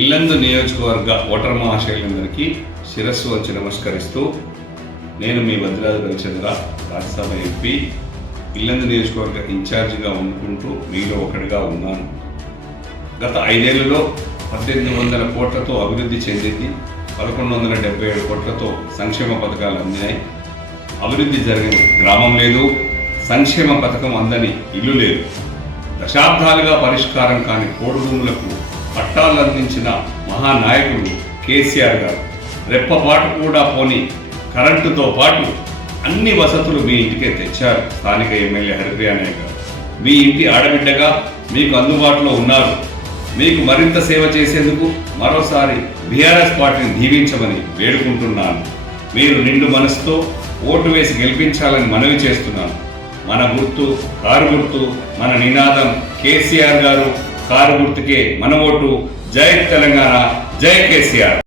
ఇల్లందు నియోజకవర్గ ఓటర్ మహాశయులందరికీ శిరస్సు వచ్చి నమస్కరిస్తూ నేను మీ వదిరాజు రవిచంద్ర రాజ్యసభ ఎంపీ ఇల్లందు నియోజకవర్గ ఇన్ఛార్జిగా ఉండుకుంటూ మీలో ఒకటిగా ఉన్నాను. గత 5 ఏళ్లలో 1800 కోట్లతో అభివృద్ధి చెందింది, 1177 కోట్లతో సంక్షేమ పథకాలు అందినాయి. అభివృద్ధి జరిగిన గ్రామం లేదు, సంక్షేమ పథకం అందని ఇల్లు లేదు. దశాబ్దాలుగా పరిష్కారం కాని కోడు భూములకు పట్టాలు అందించిన మహానాయకుడు కేసీఆర్ గారు రెప్పపాటు కూడా పోని కరెంటుతో పాటు అన్ని వసతులు మీ ఇంటికే తెచ్చారు. స్థానిక ఎమ్మెల్యే హరిప్రియ నాయక్ గారు మీ ఇంటి ఆడబిడ్డగా మీకు అందుబాటులో ఉన్నారు. మీకు మరింత సేవ చేసేందుకు మరోసారి బీఆర్ఎస్ పార్టీని దీవించమని వేడుకుంటున్నాను. మీరు నిండు మనసుతో ఓటు వేసి గెలిపించాలని మనవి చేస్తున్నాను. మన గుర్తు కారు గుర్తు, మన నినాదం కేసీఆర్ గారు, కారు గుర్తుకే మన ఓటు. జై తెలంగాణ, జై కేసీఆర్.